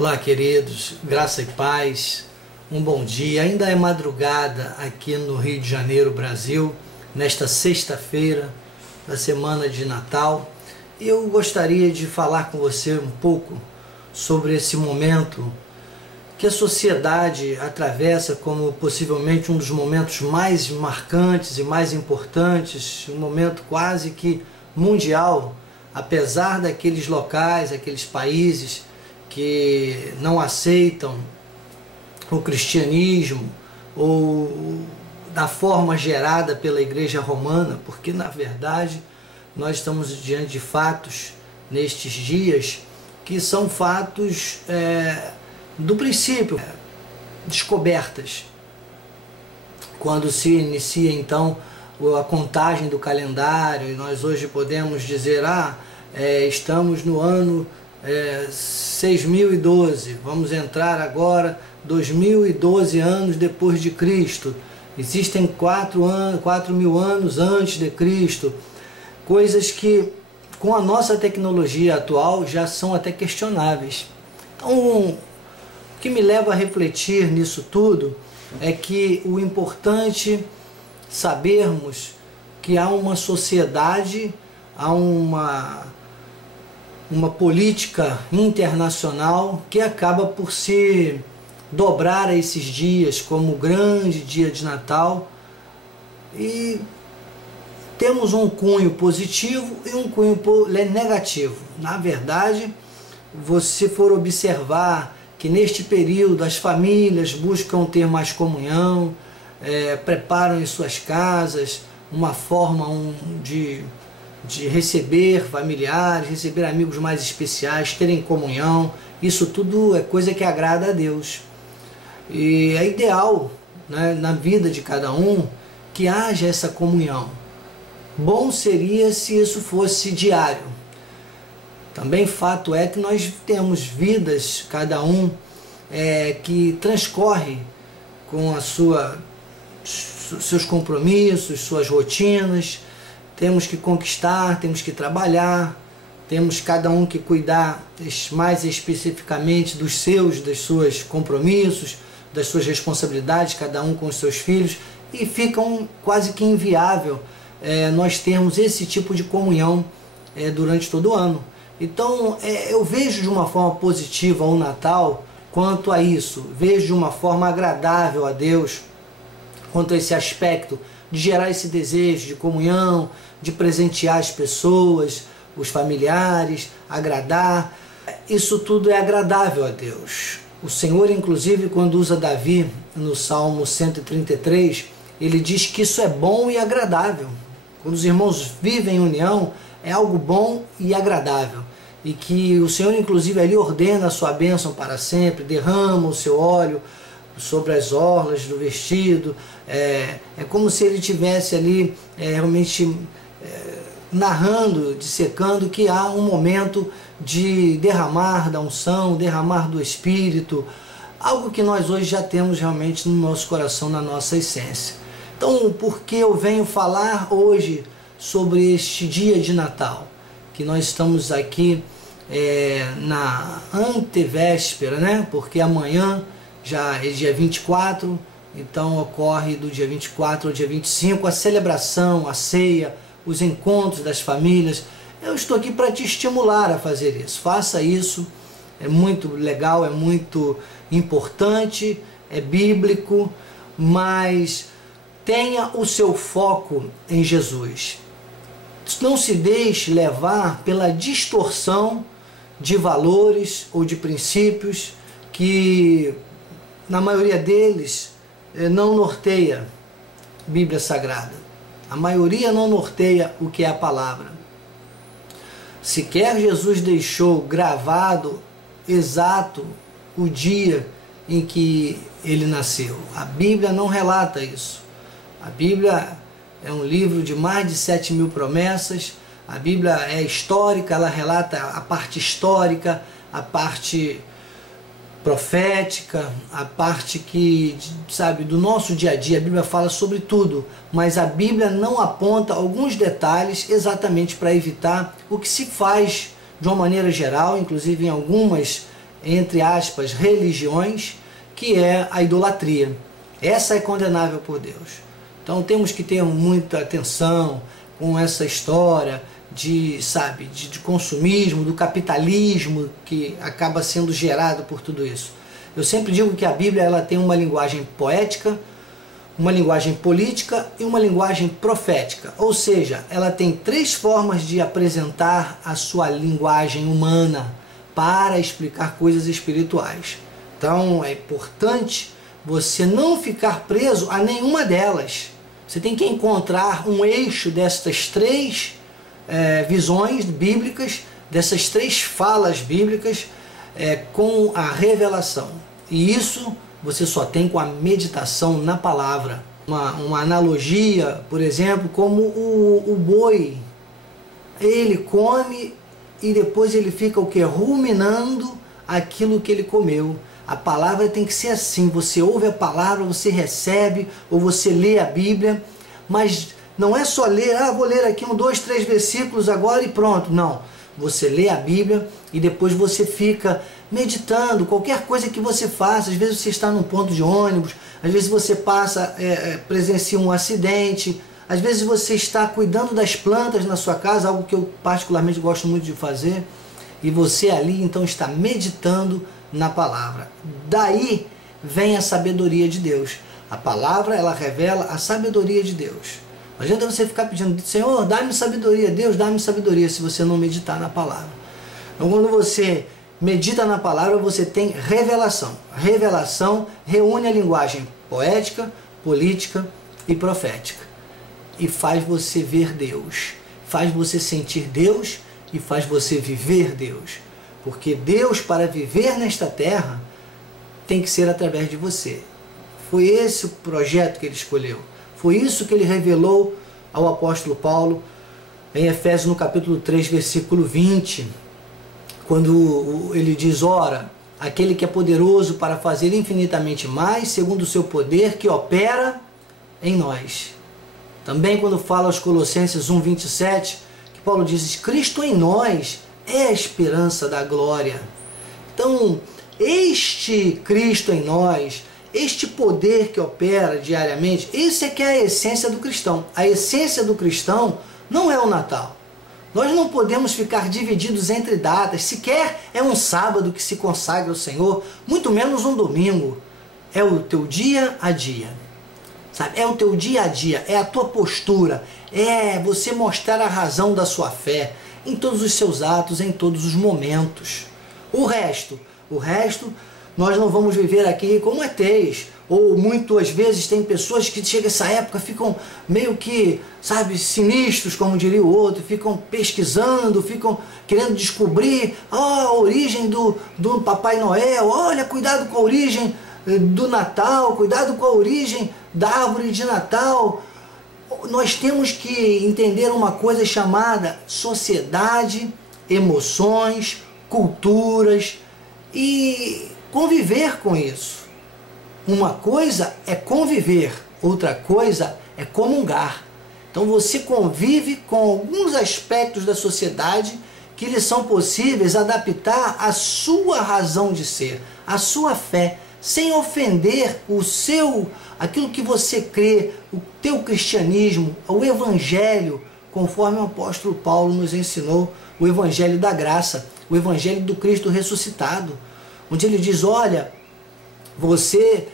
Olá, queridos, graça e paz, um bom dia. Ainda é madrugada aqui no Rio de Janeiro, Brasil, nesta sexta-feira da semana de Natal. Eu gostaria de falar com você um pouco sobre esse momento que a sociedade atravessa como possivelmente um dos momentos mais marcantes e mais importantes, um momento quase que mundial, apesar daqueles locais, aqueles países que não aceitam o cristianismo ou da forma gerada pela Igreja Romana, porque na verdade nós estamos diante de fatos nestes dias que são fatos do princípio, descobertas. Quando se inicia então a contagem do calendário, e nós hoje podemos dizer, estamos no ano 6012, vamos entrar agora 2012 anos depois de Cristo, existem 4.000 anos antes de Cristo, coisas que com a nossa tecnologia atual já são até questionáveis. Então, o que me leva a refletir nisso tudo é que o importante sabermos que há uma sociedade, há uma política internacional que acaba por se dobrar a esses dias como o grande dia de Natal, e temos um cunho positivo e um cunho negativo. Na verdade, se for observar que neste período as famílias buscam ter mais comunhão, preparam em suas casas uma forma de receber familiares, receber amigos mais especiais, terem comunhão. Isso tudo é coisa que agrada a Deus. E é ideal, né, na vida de cada um que haja essa comunhão. Bom seria se isso fosse diário. Também fato é que nós temos vidas, cada um, que transcorre com seus compromissos, suas rotinas. Temos que conquistar, temos que trabalhar, temos cada um que cuidar mais especificamente dos seus compromissos, das suas responsabilidades, cada um com os seus filhos, e fica quase que inviável nós termos esse tipo de comunhão durante todo o ano. Então eu vejo de uma forma positiva o Natal quanto a isso, vejo de uma forma agradável a Deus quanto a esse aspecto de gerar esse desejo de comunhão, de presentear as pessoas, os familiares, agradar. Isso tudo é agradável a Deus. O Senhor, inclusive, quando usa Davi no Salmo 133, ele diz que isso é bom e agradável. Quando os irmãos vivem em união, é algo bom e agradável. E que o Senhor, inclusive, ali ordena a sua bênção para sempre, derrama o seu óleo sobre as orlas do vestido. É como se ele estivesse ali realmente narrando, dissecando que há um momento de derramar da unção, derramar do Espírito, algo que nós hoje já temos realmente no nosso coração, na nossa essência. Então, por que eu venho falar hoje sobre este dia de Natal? Que nós estamos aqui na antevéspera, né? Porque amanhã já é dia 24, então ocorre do dia 24 ao dia 25 a celebração, a ceia, os encontros das famílias. Eu estou aqui para te estimular a fazer isso. Faça isso, é muito legal, é muito importante, é bíblico, mas tenha o seu foco em Jesus. Não se deixe levar pela distorção de valores ou de princípios que, na maioria deles, não norteia a Bíblia Sagrada. A maioria não norteia o que é a palavra. Sequer Jesus deixou gravado exato o dia em que ele nasceu. A Bíblia não relata isso. A Bíblia é um livro de mais de 7.000 promessas. A Bíblia é histórica, ela relata a parte histórica, a parte profética, a parte que, sabe, do nosso dia a dia. A Bíblia fala sobre tudo, mas a Bíblia não aponta alguns detalhes exatamente para evitar o que se faz de uma maneira geral, inclusive em algumas entre aspas, religiões, que é a idolatria. Essa é condenável por Deus. Então temos que ter muita atenção com essa história de consumismo, do capitalismo que acaba sendo gerado por tudo isso. Eu sempre digo que a Bíblia ela tem uma linguagem poética, uma linguagem política e uma linguagem profética. Ou seja, ela tem 3 formas de apresentar a sua linguagem humana para explicar coisas espirituais. Então é importante você não ficar preso a nenhuma delas. Você tem que encontrar um eixo destas 3 visões bíblicas, dessas 3 falas bíblicas com a revelação. E isso você só tem com a meditação na palavra. Uma analogia, por exemplo, como o boi. Ele come e depois ele fica o quê? Ruminando aquilo que ele comeu. A palavra tem que ser assim, você ouve a palavra, você recebe, ou você lê a Bíblia, mas não é só ler, vou ler aqui 1, 2, 3 versículos agora e pronto. Não, você lê a Bíblia e depois você fica meditando, qualquer coisa que você faça. Às vezes você está num ponto de ônibus, às vezes você presencia um acidente, às vezes você está cuidando das plantas na sua casa, algo que eu particularmente gosto muito de fazer, e você ali então está meditando na palavra. Daí vem a sabedoria de Deus. A palavra ela revela a sabedoria de Deus. Não adianta você ficar pedindo, Senhor, dá-me sabedoria, Deus, dá-me sabedoria, se você não meditar na palavra. Então quando você medita na palavra, você tem revelação. Revelação reúne a linguagem poética, política e profética. E faz você ver Deus, faz você sentir Deus e faz você viver Deus. Porque Deus, para viver nesta terra, tem que ser através de você. Foi esse o projeto que ele escolheu. Foi isso que ele revelou ao apóstolo Paulo em Efésios no capítulo 3, versículo 20, quando ele diz, ora, aquele que é poderoso para fazer infinitamente mais, segundo o seu poder que opera em nós. Também quando fala aos Colossenses 1, 27, que Paulo diz, Cristo em nós é a esperança da glória. Então, este Cristo em nós, este poder que opera diariamente, isso é que é a essência do cristão. A essência do cristão não é o Natal. Nós não podemos ficar divididos entre datas, sequer é um sábado que se consagra ao Senhor, muito menos um domingo. É o teu dia a dia. Sabe? É o teu dia a dia, é a tua postura, é você mostrar a razão da sua fé em todos os seus atos, em todos os momentos. O resto, nós não vamos viver aqui como ETs. Ou muitas vezes tem pessoas que chegam essa época, ficam meio que, sinistros, como diria o outro, ficam pesquisando, ficam querendo descobrir a origem do Papai Noel, olha, cuidado com a origem do Natal, cuidado com a origem da árvore de Natal. Nós temos que entender uma coisa chamada sociedade, emoções, culturas e conviver com isso. Uma coisa é conviver, outra coisa é comungar. Então você convive com alguns aspectos da sociedade que lhe são possíveis adaptar à sua razão de ser, à sua fé, sem ofender aquilo que você crê, o teu cristianismo, o evangelho, conforme o apóstolo Paulo nos ensinou, o evangelho da graça, o evangelho do Cristo ressuscitado, onde ele diz, olha, você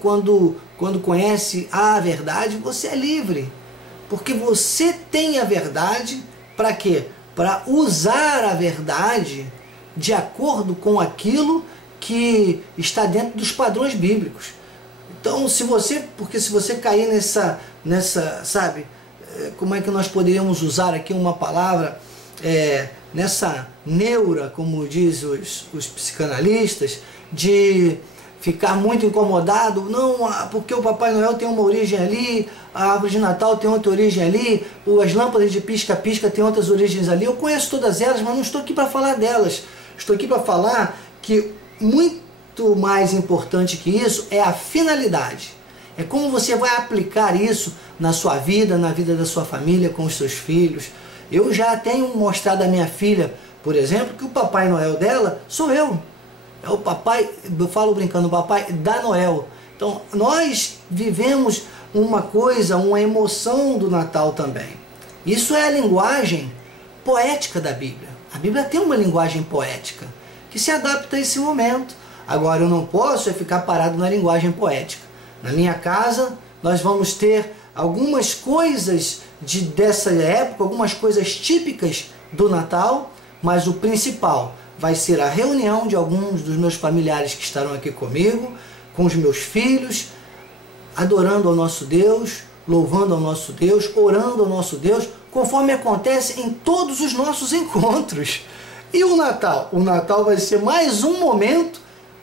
quando conhece a verdade, você é livre, porque você tem a verdade, para quê? Para usar a verdade de acordo com aquilo que está dentro dos padrões bíblicos. Então, se você cair nessa, como é que nós poderíamos usar aqui uma palavra, nessa neura, como diz os psicanalistas, de ficar muito incomodado, não, porque o Papai Noel tem uma origem ali, a árvore de Natal tem outra origem ali, as lâmpadas de pisca-pisca tem outras origens ali. Eu conheço todas elas, mas não estou aqui para falar delas. Estou aqui para falar que muito mais importante que isso é a finalidade. É como você vai aplicar isso na sua vida, na vida da sua família, com os seus filhos. Eu já tenho mostrado à minha filha, por exemplo, que o Papai Noel dela sou eu. É o papai, eu falo brincando, o papai da Noel. Então nós vivemos uma coisa, uma emoção do Natal também. Isso é a linguagem poética da Bíblia. A Bíblia tem uma linguagem poética que se adapta a esse momento. Agora eu não posso ficar parado na linguagem poética. Na minha casa nós vamos ter algumas coisas dessa época, algumas coisas típicas do Natal, mas o principal vai ser a reunião de alguns dos meus familiares que estarão aqui comigo, com os meus filhos, adorando ao nosso Deus, louvando ao nosso Deus, orando ao nosso Deus, conforme acontece em todos os nossos encontros. E o Natal? O Natal vai ser mais um momento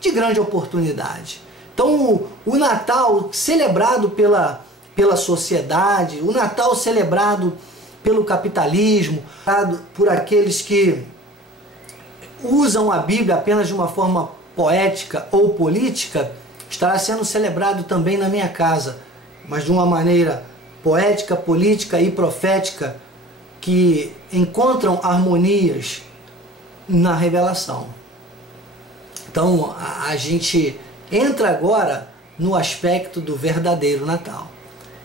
de grande oportunidade. Então, o Natal celebrado pela sociedade, o Natal celebrado pelo capitalismo, por aqueles que usam a Bíblia apenas de uma forma poética ou política, estará sendo celebrado também na minha casa, mas de uma maneira poética, política e profética que encontram harmonias na revelação. Então a gente entra agora no aspecto do verdadeiro Natal,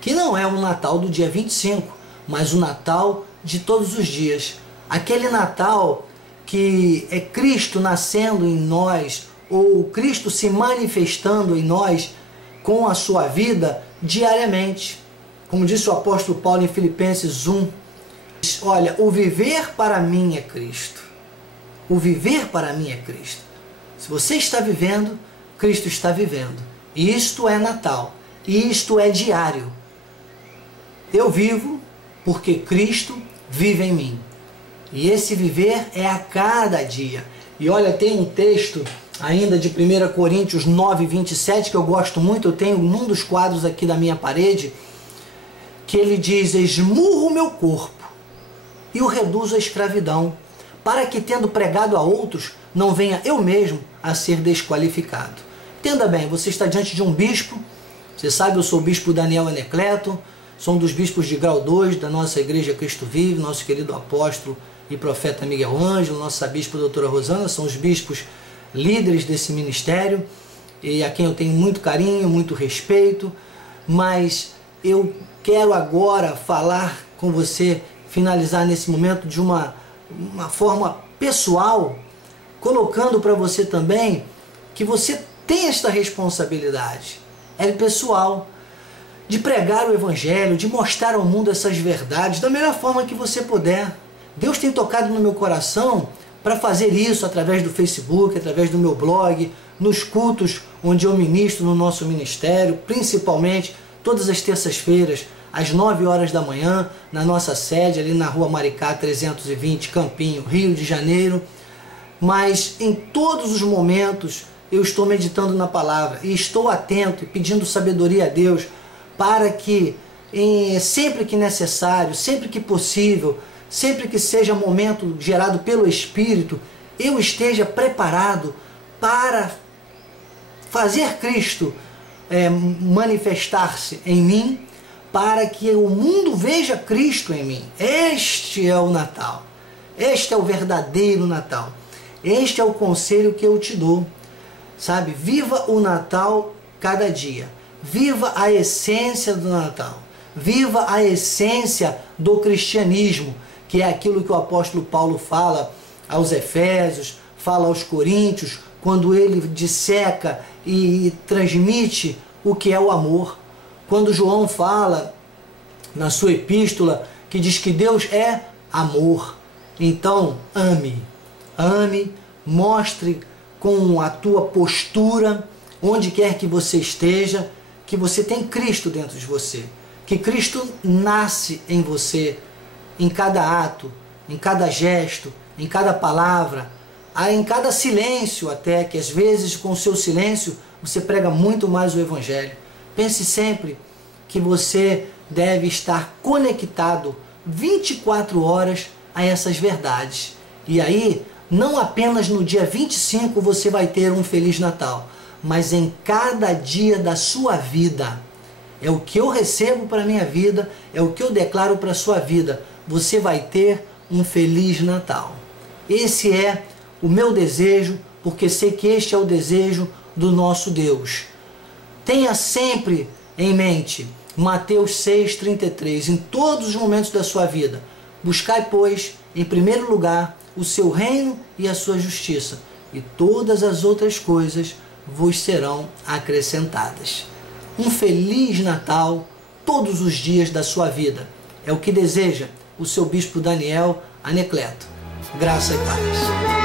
que não é o Natal do dia 25, mas o Natal de todos os dias. Aquele Natal que é Cristo nascendo em nós, ou Cristo se manifestando em nós com a sua vida diariamente. Como disse o apóstolo Paulo em Filipenses 1, olha, o viver para mim é Cristo. O viver para mim é Cristo. Se você está vivendo, Cristo está vivendo. E isto é Natal. E isto é diário. Eu vivo porque Cristo vive em mim. E esse viver é a cada dia. E olha, tem um texto ainda de 1 Coríntios 9, 27, que eu gosto muito, eu tenho num dos quadros aqui da minha parede, que ele diz: esmurro o meu corpo e o reduzo à escravidão, para que, tendo pregado a outros, não venha eu mesmo a ser desqualificado. Entenda bem, você está diante de um bispo, você sabe, eu sou o bispo Daniel Anacleto, sou um dos bispos de grau 2 da nossa igreja Cristo Vive, nosso querido apóstolo e profeta Miguel Ângelo, nossa bispa doutora Rosana, são os bispos líderes desse ministério, e a quem eu tenho muito carinho, muito respeito, mas eu quero agora falar com você, finalizar nesse momento de uma forma pessoal, colocando para você também que você tem esta responsabilidade, é pessoal, de pregar o Evangelho, de mostrar ao mundo essas verdades da melhor forma que você puder. Deus tem tocado no meu coração para fazer isso através do Facebook, através do meu blog, nos cultos onde eu ministro no nosso ministério, principalmente todas as terças-feiras, às 9 horas da manhã, na nossa sede, ali na Rua Maricá 320, Campinho, Rio de Janeiro. Mas em todos os momentos eu estou meditando na palavra e estou atento e pedindo sabedoria a Deus para que, sempre que necessário, sempre que possível, sempre que seja momento gerado pelo Espírito, eu esteja preparado para fazer Cristo manifestar-se em mim, para que o mundo veja Cristo em mim. Este é o Natal. Este é o verdadeiro Natal. Este é o conselho que eu te dou. Sabe? Viva o Natal cada dia. Viva a essência do Natal. Viva a essência do cristianismo, que é aquilo que o apóstolo Paulo fala aos Efésios, fala aos Coríntios, quando ele disseca e transmite o que é o amor. Quando João fala na sua epístola que diz que Deus é amor. Então, ame, mostre com a tua postura, onde quer que você esteja, que você tem Cristo dentro de você, que Cristo nasce em você, em cada ato, em cada gesto, em cada palavra, em cada silêncio até, que às vezes com o seu silêncio você prega muito mais o Evangelho. Pense sempre que você deve estar conectado 24 horas a essas verdades. E aí, não apenas no dia 25 você vai ter um Feliz Natal, mas em cada dia da sua vida. É o que eu recebo para a minha vida, é o que eu declaro para a sua vida. Você vai ter um Feliz Natal. Esse é o meu desejo, porque sei que este é o desejo do nosso Deus. Tenha sempre em mente Mateus 6,33, em todos os momentos da sua vida. Buscai, pois, em primeiro lugar, o seu reino e a sua justiça, e todas as outras coisas vos serão acrescentadas. Um Feliz Natal todos os dias da sua vida. É o que deseja o seu bispo Daniel Anacleto. Graça e paz.